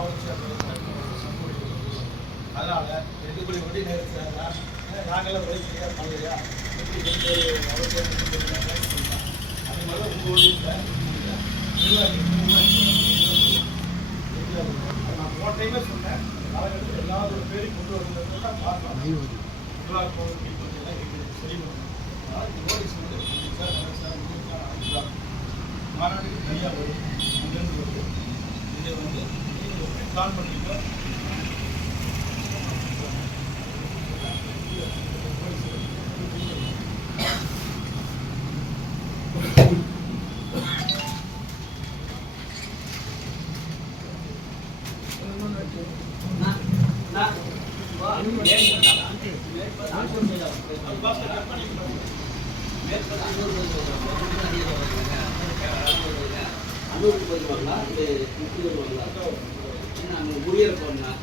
மாவட்ட அதனால 2 கோடி வட்டி நேரத்தில் நாங்களாம் உழைச்சியா பண்ணலையா எப்படி அவசியம் அது மாதிரி உங்கள் ஊரில் நான் போன டைமே சொன்னேன் காலகட்டத்தில் எல்லாரோட பேரையும் கொண்டு வரணுன்றது தான் காரணம் நிர்வாக கோரிக்கை எல்லாம் எங்களுக்கு சரி பண்ணணும் அதனால் நோட்டீஸ் வந்து சார் மாநாட்டுக்கு தனியாக வரும் அங்கேருந்து வரும் இதை வந்து நீங்கள் எப்படி பிளான் பண்ணுறீங்களோ ஊழியர் போடணும்